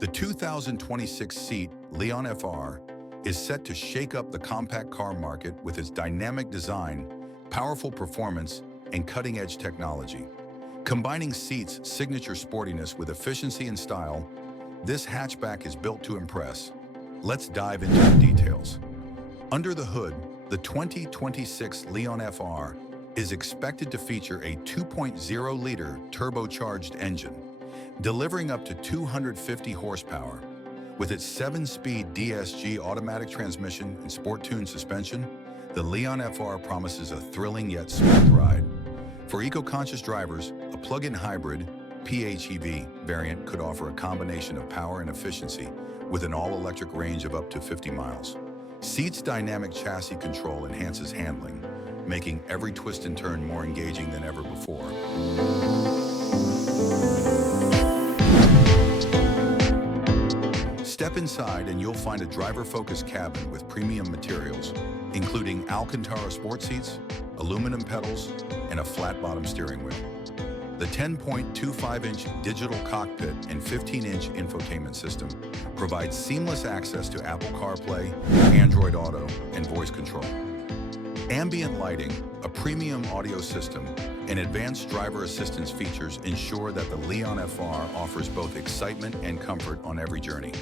The 2026 Seat Leon FR is set to shake up the compact car market with its dynamic design, powerful performance, and cutting-edge technology. Combining Seat's signature sportiness with efficiency and style, this hatchback is built to impress. Let's dive into the details. Under the hood, the 2026 Leon FR is expected to feature a 2.0-liter turbocharged engine, delivering up to 250 horsepower. With its 7-speed DSG automatic transmission and sport-tuned suspension, the Leon FR promises a thrilling yet smooth ride. For eco-conscious drivers, a plug-in hybrid PHEV variant could offer a combination of power and efficiency with an all-electric range of up to 50 miles. Seat's dynamic chassis control enhances handling, making every twist and turn more engaging than ever before. Step inside and you'll find a driver-focused cabin with premium materials, including Alcantara sport seats, aluminum pedals, and a flat-bottom steering wheel. The 10.25-inch digital cockpit and 15-inch infotainment system provides seamless access to Apple CarPlay, Android Auto, and voice control. Ambient lighting, a premium audio system, and advanced driver assistance features ensure that the Leon FR offers both excitement and comfort on every journey.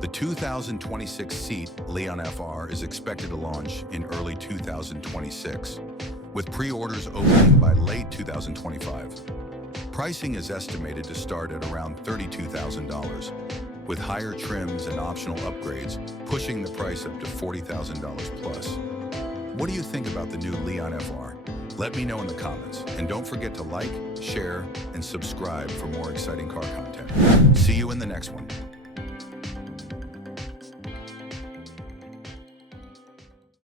The 2026 Seat Leon FR is expected to launch in early 2026, with pre-orders opening by late 2025. Pricing is estimated to start at around $32,000, with higher trims and optional upgrades pushing the price up to $40,000 plus. What do you think about the new Leon FR? Let me know in the comments, and don't forget to like, share, and subscribe for more exciting car content. See you in the next one.